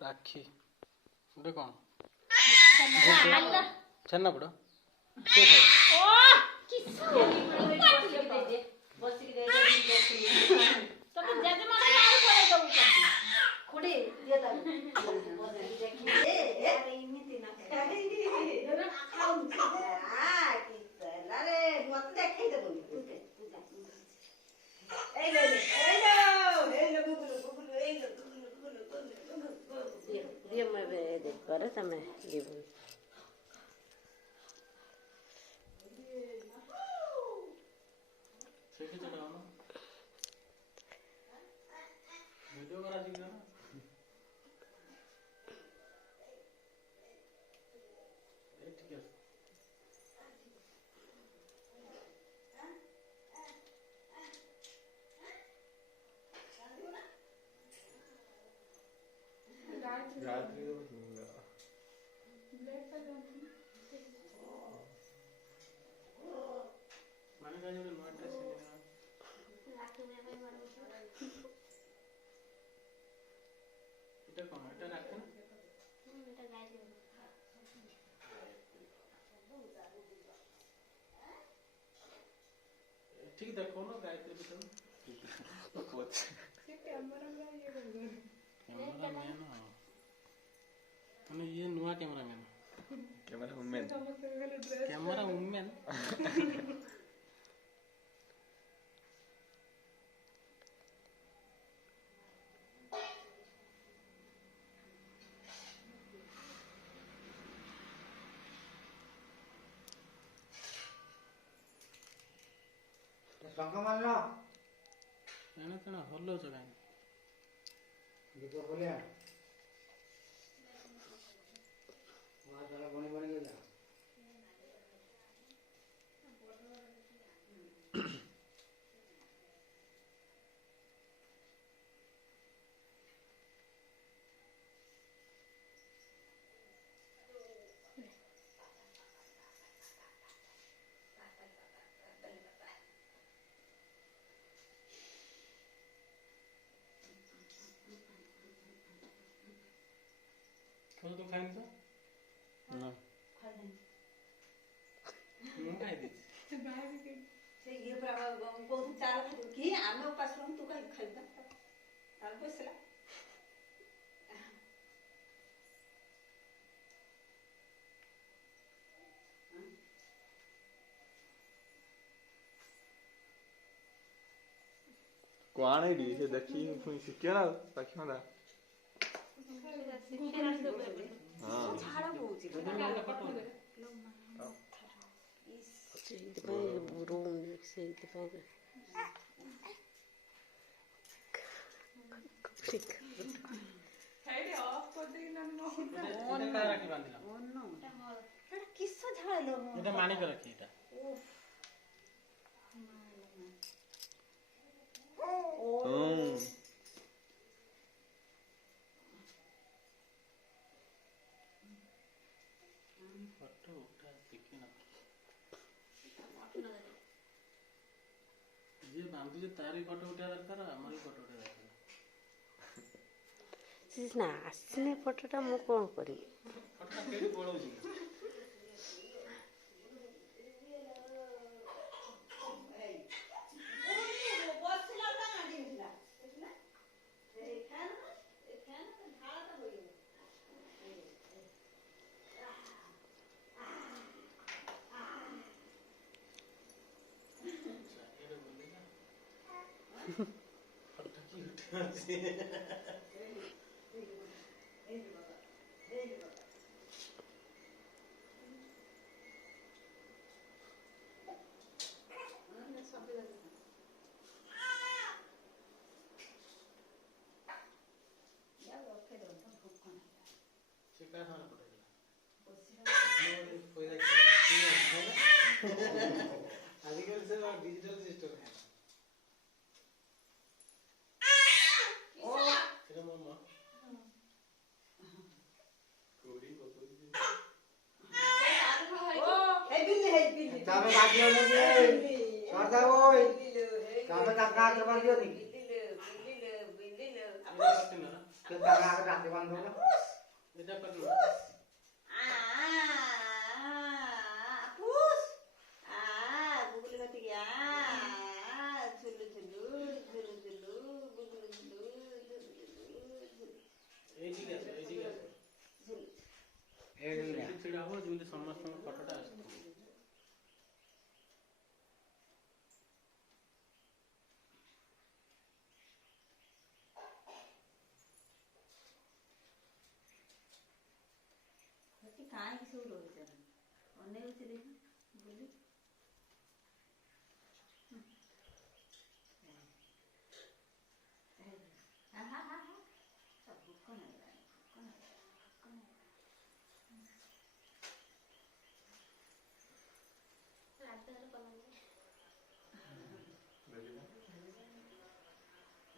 ରାକ୍ଷୀ ଗୋଟେ କଣ ଛେନାପୋଡ଼ ତମେ ଯିବୁ ठीक देखो ना गायत्री मैंने ये नुआ कैमरा वुमेन संग मानलो एना तणा हल्लो छ गाय दीपक बोलिया वहां चला बणी बणी गया तो खाइन तो ना ମୁଁ ଖାଇଦେଇଛି ସେ ଇଏ ପୁରା ବହୁତ ଚାଲ ଖାଇବୁ କି ଆମେ ଉପାସ ରହୁ ତୁ କାହିଁ ଖାଇବୁ ତାର ବସିଲା कौन है डी से देखी कोई शिक्के ना ताकि ना हां झाड़ होउची रूम ସେଇଥିପାଇଁ ଖାଇଲେ ଅଫ୍ କରିଦେଇ ନା ନ ଏଟା କାହା ରାଖି ବାନ୍ଧିଲା ଏଟା କିସ ଝାଳ लो ଏଟା ମାଣିକ ରାଖି ଏଟା फोटो उठा देखी ना जे बांधु जे तारी फोटो उठा दरकार हमरी फोटो उठा दरकार ना आसने फोटोटा मु कोन करी फोटो केडी पळौची आजकल से डिजिटल सिस्टम है मामा कोड़ी बकोड़ी हे बिल्ली तबे बागियो लगे सरदा ओय तबे काका करवा दियो नी बिल्ली के तागा राते बंद हो ଏଇଟା କରିଲୁ ପୁଷ ଗୁଗୁଲି କତିକି ଝୁଲୁ ଝୁଲୁ ଝୁଲୁ ଝୁଲୁ ଗୁଗୁଲି ଝୁଲୁ ଝୁଲୁ ଝୁଲୁ ଏଇଠିକି ଆସ ଏଇଠିକି ଆସ ଝୁଲୁ ଏଇଠି ଛିଡ଼ା ହବ ଯେମିତି ସମସ୍ତଙ୍କ ଫଟୋଟା ଆସିବ କାହିଁକି ସବୁ ରହୁଛ ଅନେଉଛି ଦେଖି ବୁଲି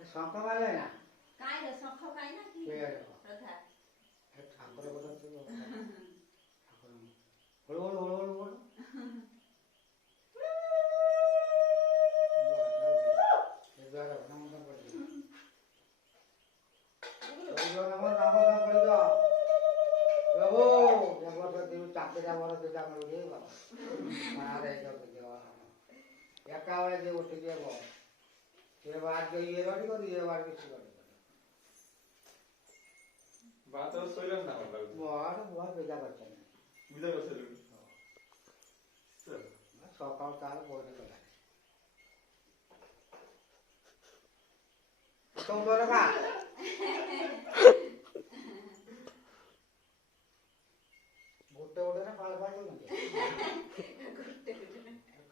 ଶଙ୍ଖ ମାରିଲେ ନା କାଇଁ ଶଙ୍ଖ କାଇଁ ନା କି ଶ୍ରଦ୍ଧା ଠାକୁର କଥା ଥିବ ହଳୁ ହଳୁ ହଳୁ ହଳୁ ହଳୁ ଏକାବେଳେ ଯେ ଉଠିକି ହେବ ସେ ବାର ଇଏ ରଡ଼ି କରି ଇଏ ବାର କିଛି କରି ବାତ ସଇଲାନି ନା କଣ ଲାଗୁଛି ବଡ଼ ବୁଆ ବିଦା କରିଛନ୍ତି ବିଦା କରିସାରିଲୁଣି ସକାଳ ତାର ବହି ଗଲା ତମ କା ଗୋଟେ ଗୋଟେ ନା ଫାଳ ଫାଳ କରୁଛନ୍ତି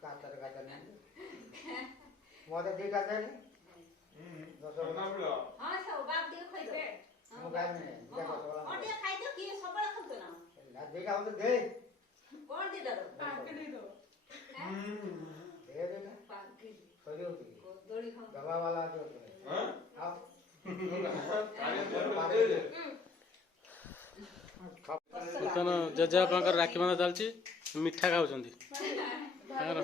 କାତରେ କାତ ନାହିଁ ମତେ ଦିଟା ଦେଲେ ହଁ ସବୁ ବାପ ଟିକେ ଖାଇଦେ ମୁଁ ଖାଇବିନି ଦିଟା କଣ ଟିକେ ଖାଇଦିଅ କିଏ ସବୁବେଳେ ଖାଉଛ ନା ଦିଟା ମତେ ଦେ କଣ ଦିଟା ଦବ ଦେ ଦିଟା ସରିବ କି ଦୋଳି ଖାଉ ଦବା ବାଲା ଅଛି ଉପରେ ଆଉ ବର୍ତ୍ତମାନ ଜେଜେବାପାଙ୍କର ରାକ୍ଷୀ ବାନ୍ଧା ଚାଲିଛି ମିଠା ଖାଉଛନ୍ତି ତାଙ୍କର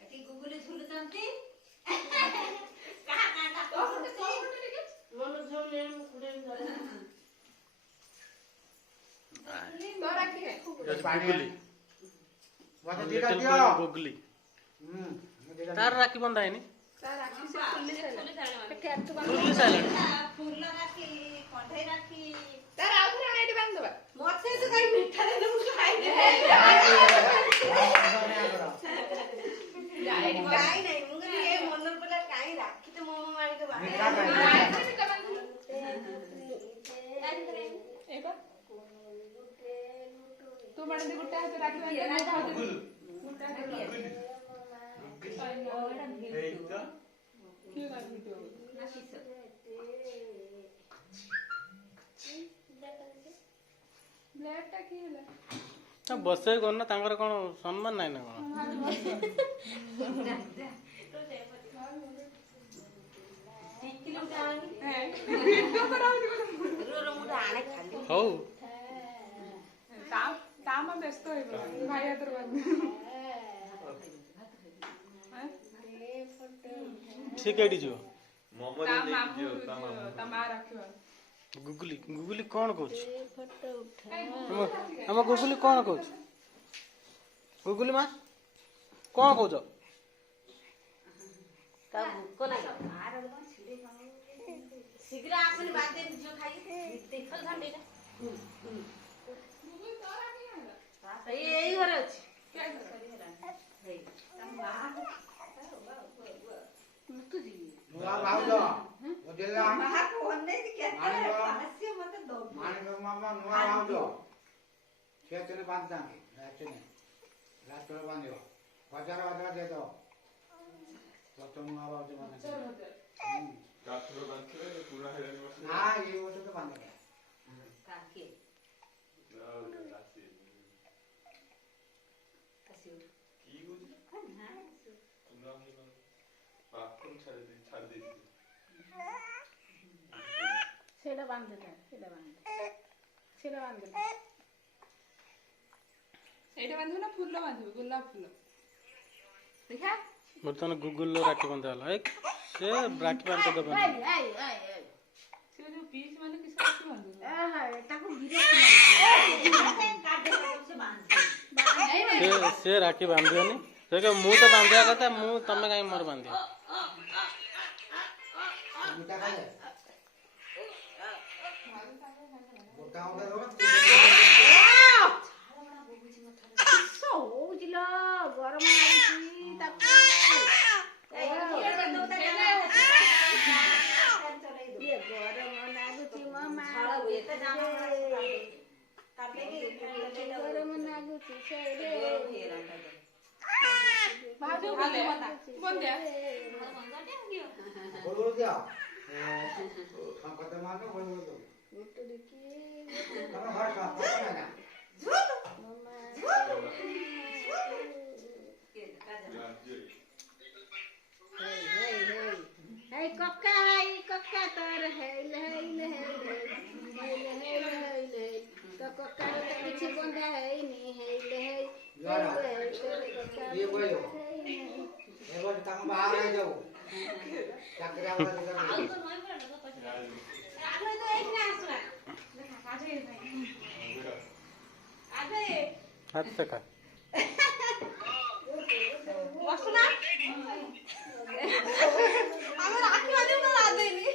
ଏଠି ଗୁଗୁଲି ଝୁଲୁଛନ୍ତି ଗୁଗୁଲି ତାର ରାକ୍ଷୀ ବନ୍ଧା ହେଇନି ଖୁଲି ସାରିଲାଣି ଫୁଲ ରାଖି କଣ୍ଢେଇ ରାଖି ମତେ ତ କାଇଁ ମିଠା ଦେଲେ ମୁଁ ଖାଇଦେବି କାଇଁ ନାହିଁ ମୁଁ କହିଲି ଏ ମନର ପଡିଲା କାଇଁ ରାକ୍ଷୀ ତ ମୋ ମାଣିକ ତୁ ମାନେ ଗୋଟେ ହାତ ରାକ୍ଷୀ ବସେଇ କର ନା ତାଙ୍କର କଣ ସମ୍ମାନ ନାହିଁ ନା କଣ ହଉ କାମ ବ୍ୟସ୍ତ ହେଇଗଲା ଭାଇ ହାତରେ ଠିକ ଏଇଠି ଯିବ ତା ମା ରଖିବ ଗୁଗୁଲି ଗୁଗୁଲି କଣ କହୁଛି ଆମ ଗୁଗୁଲି କଣ କହୁଛି ଗୁଗୁଲି ମା କଣ କହୁଛ ତା ଭୋକ ଲାଗେ ଶୀଘ୍ର ଆସନି ବାଦେ ଝିଅ ଖାଇ ଏଇ ଘରେ ଅଛି ଭାଉଜ ମାମା ନୂଆ ଭାଉଜ ସେ ଚେନେ ବାନ୍ଧିଥାନ୍ତି ରାତିରେ ବାନ୍ଧିବ ହଜାର ହଜାର ଦେଇଦବ ନୂଆ ଭାଉଜ ମାନେ ନା ଏଇ ବର୍ଷ ତ ବାନ୍ଧିବ ସେଇଟା ବାନ୍ଧିଦେ ସେଇଟା ବାନ୍ଧିବୁ ନା ଫୁଲ ବାନ୍ଧିବୁ ଗୋଲାପ ଫୁଲ ଦେଖିଆ ବର୍ତ୍ତମାନ ଗୁଗୁଲର ରାକ୍ଷୀ ବନ୍ଧା ହେଲା ସେ ରାକ୍ଷୀ ବାନ୍ଧି ଦେବନି। ସେ ଯୋଉ ପିସ୍ ମାନେ କିସ ରାକ୍ଷୀ ବାନ୍ଧିବେ? ତାକୁ ବିରକ୍ତି ସେ ରାକ୍ଷୀ ବାନ୍ଧିବନି। ସେ କହିବ ମୁଁ ତ ବାନ୍ଧିବା କଥା, ମୁଁ ତମେ କାହିଁ ମୋର ବାନ୍ଧିବ। ମିଠା ଖାଇଲେ ମୋଟା ମୋଟା ଦବ ହଉଛି ଲୋ ଗରମ ଲାଗୁଛି ତାକୁ ଗରମ ଲାଗୁଛି ମୋ ମା ଗରମ ଲାଗୁଛି ଭାଉଜ ବୋଲେ ବନ୍ଧ୍ୟା बोल बोल दिया हम खत्म मार के बोल बोल दो हम हर का पता ना Hey kaka tar heil तो कक्का तो कुछ बंदा है नहीं हेल ये बोलो ये बोल तम बाहर आ जाओ चाकरी वाला ଆଉ जगह ତ ନଈ ପରା ଲୋକ ପଛରେ ଆଗ ତ ଏଇଠି ନା ଆସୁନା ଦେଖା କାଜେ ଭାଇ ଆଗେ ହାତ ଦେଖା मसुना ଆମେ ରାକ୍ଷୀ ବାନ୍ଧିବୁ ନା ଦେଇନି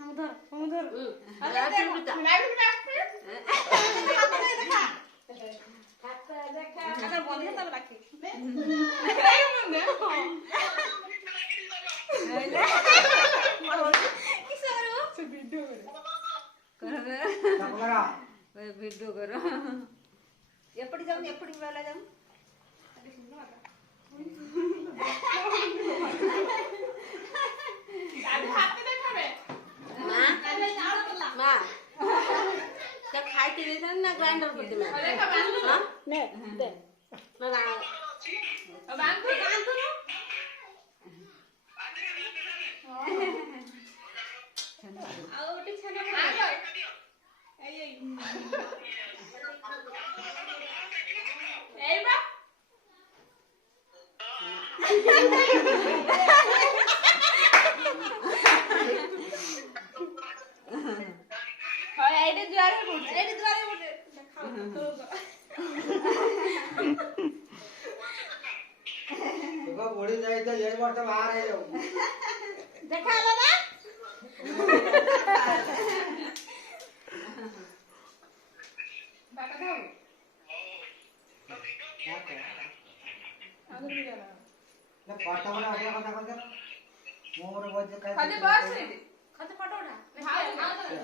हम धर अरे देखा अगर बंधे तब राखी ସେ ଭିଡିଓ କରେ। तम लगा वीडियो करो एपड़ी जाऊं एपड़ी वाला जाऊं ହାତ ଦେଖାବେ ମା ତ ଖାଇତେ ଦେଇଥାନ୍ତି ନା ଗ୍ରାଇଣ୍ଡର କରିତେ ମା ଦେଖା ବାନ୍ଧୁ ने दे ନା ବାନ୍ଧୁ ବାନ୍ଧୁନୁ ଆଉ ଗୋଟେ ଛାନ ଏଇ ବା ହଁ ଏଇଠି ଦୁଆରେ ପଡୁଛି एडी द्वारे बोले देखो बूढ़ी जाए तो ये बार तो बाहर आ जाओ देखा ला ना ବାପା ଖାଉ ଆଗରୁ ବି ଗଲା ना पाटा वाला आगे कथा कर मोर बोझ का ଖାଲି ବସ ଏଇଠି ଖାତେ ଫଟୋ ଉଠା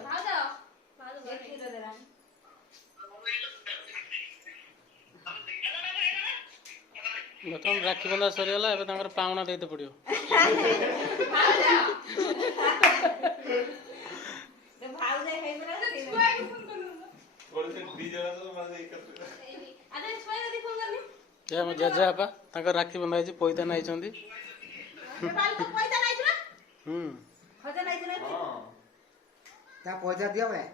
ଭାଉଜ କ୍ଷୀର ଦେଲା ବର୍ତ୍ତମାନ ରାକ୍ଷୀ ବନ୍ଧା ସରିଗଲା। ଏବେ ତାଙ୍କର ପାଉଣା ଦେଇତେ ପଡ଼ିବ। ଭାଉ ଯାଇ ହେଇଗଲା ଆରେ ଛୁଆ ଯଦି ଫୋନ କରନି ଏ ଆମ ଜେଜେବାପା ତାଙ୍କର ରାକ୍ଷୀ ବନ୍ଧା ହେଇଛି, ପଇତା ନାଇଛନ୍ତି। पैसा नहीं छुआ ଖଜା ନାଇଁ ଥିଲା क्या पहुंचा दिया मैं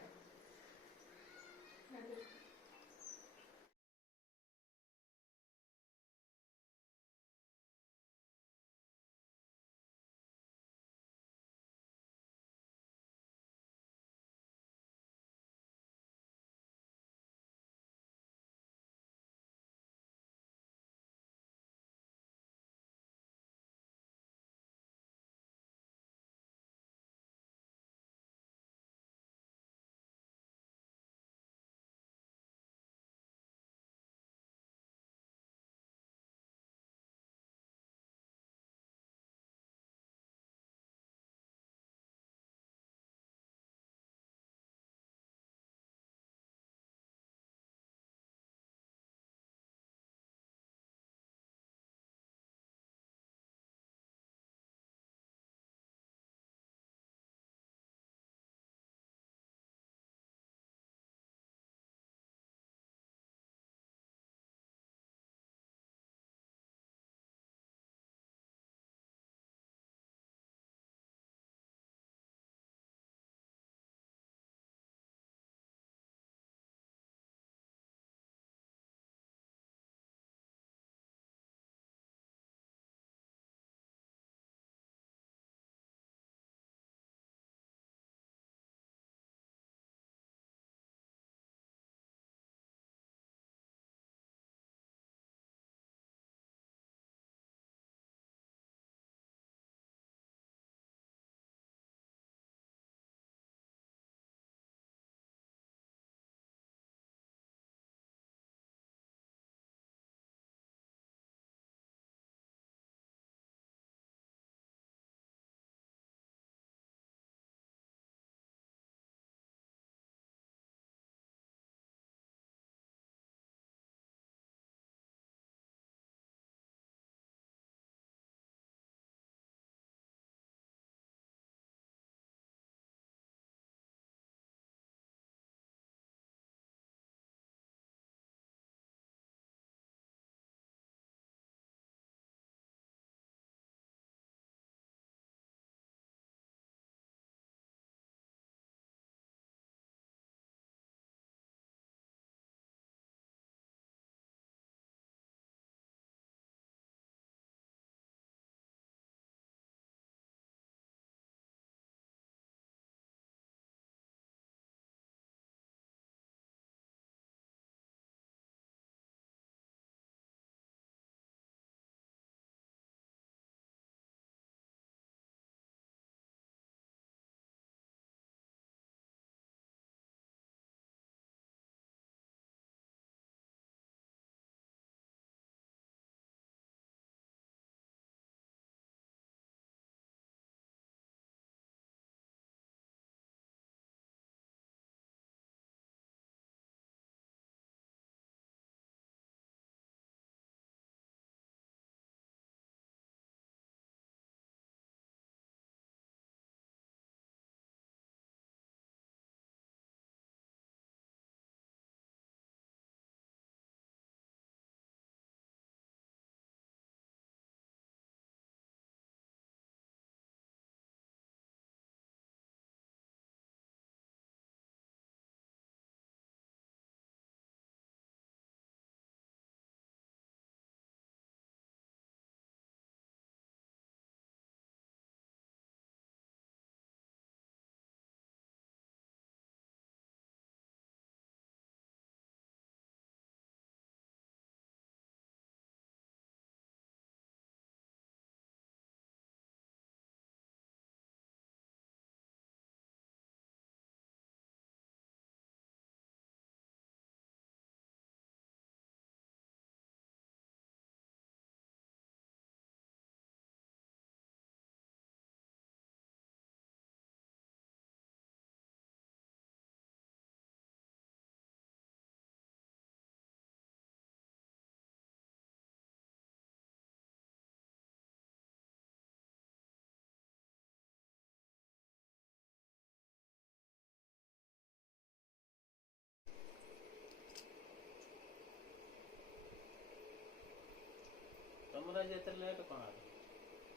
ତମର ଆଜି ଏତେ ଲେଟ୍ କ'ଣ ହେଲା?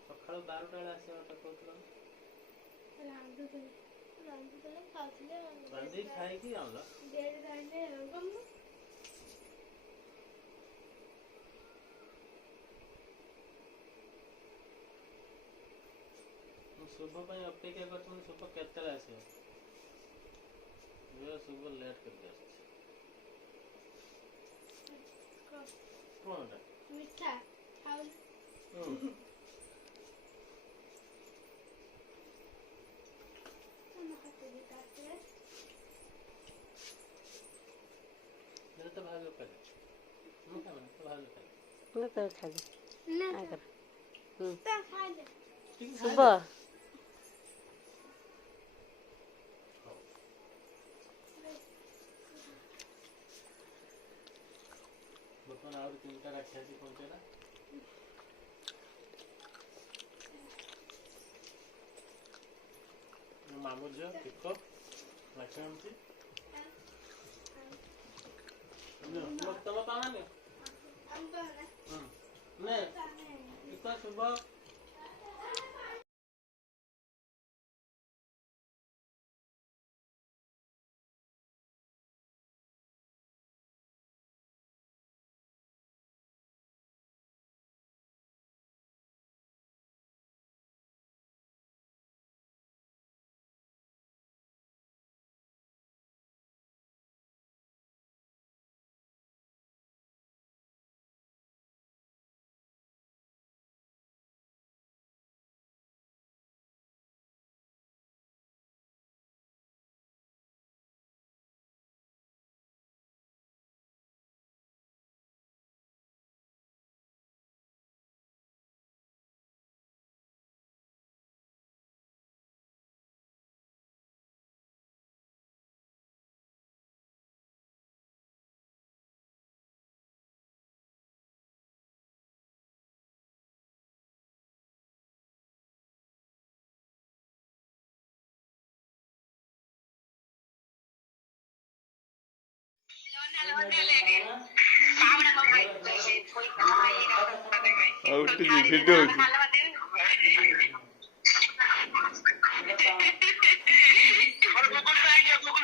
ସକାଳୁ 12ଟା ବେଳେ ଆସିବା କଥା କହୁଥିଲ। ରାନ୍ଧୁଥିଲେ ଖାଉଥିଲେ ରାନ୍ଧିକି ଖାଇକି ଆଣିଲ। ଡେରି ରହିଲେ ଗମୁ। ମୁଁ ଶୁଭ ପାଇଁ ଅପେକ୍ଷା କରୁଥିଲି। ଶୁଭ କେତେବେଳେ ଆସିବ? ଶୁଭ ଲେଟ୍ କରିକି ଆସୁଛି। କ'ଣଟା? ମିଠା ଖାଉ ତ ଭାଗ କରେ ମୁଁ ଖାଇବି ତ ଭାଗ କରେ ମୁଁ ତ ଖାଇବି ନା ଆଗର ତା ଖାଇଦେ। ଶୁଭ ବର୍ତ୍ତମାନ ଆହୁରି 3ଟା ରାକ୍ଷୀ ଆସି ପହଞ୍ଚେଇଲା। ମାମୁଁ ଝିଅ ଟିକ ରାକ୍ଷୀ ଆଣୁଛି। ତମ ପାଣି ନେ ଟିକ ଶୁଭ ଆଉ ଟିକେ ଭିଡିଓ ହଉଛି। Google